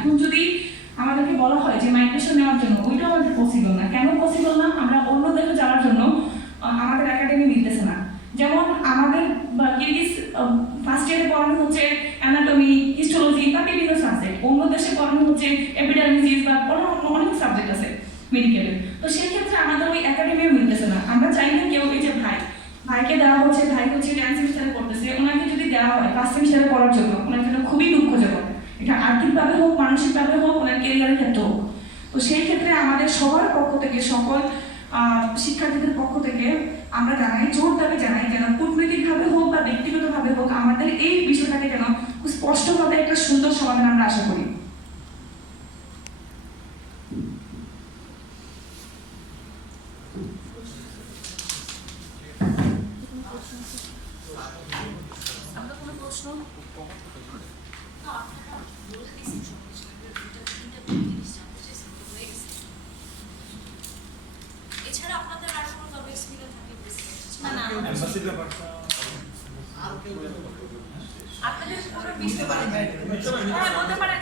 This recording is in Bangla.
এখন যদি আমাদেরকে বলা হয় যে মাইগ্রেশন নেওয়ার জন্য, ওইটাও আমাদের পসিবল না। কেন পসিবল না? আমরা অন্য দেশে যাওয়ার জন্য আমাদের একাডেমি মিলতেছে না। যেমন আমাদের কিরগিজ ফার্স্ট ইয়ারে পড়ানো হচ্ছে অ্যানাটমি, হিস্টোলজি বা বিভিন্ন সাবজেক্ট, অন্য দেশে পড়ানো হচ্ছে এপিডার্মিস বা অনেক সাবজেক্ট আছে মেডিকেলের। তো সেই ক্ষেত্রে আমাদের ওই একাডেমিও মিলতেছে না। আমরা চাই না কেউ এই যে ভাইকে দেওয়া হচ্ছে, ভাই হচ্ছে 10 সেমিস্টারে পড়তেছে, ওনাকে যদি দেওয়া হয় 5 সেমিস্টারে পড়ার জন্য, ওনার জন্য খুবই দুঃখজনক। এটা আর্থিকভাবে হোক, মানসিকভাবে হোক, ওনার কেরিয়ারের ক্ষেত্রে হোক। তো সেই ক্ষেত্রে আমাদের সবার পক্ষ থেকে, সকল শিক্ষার্থীদের পক্ষ থেকে আমরা জানাই, জোর দাবি জানাই, যেন কূটনৈতিকভাবে হোক বা ব্যক্তিগতভাবে হোক আমাদের এই বিষয়টাকে যেন স্পষ্টভাবে একটা সুন্দর সমাধান আমরা আশা করি। এছাড়া আপনাদের আর কোনো জব এক্সপিরিয়েন্স থাকে? আপনাদের কোনো বিষয় বলতে পারেন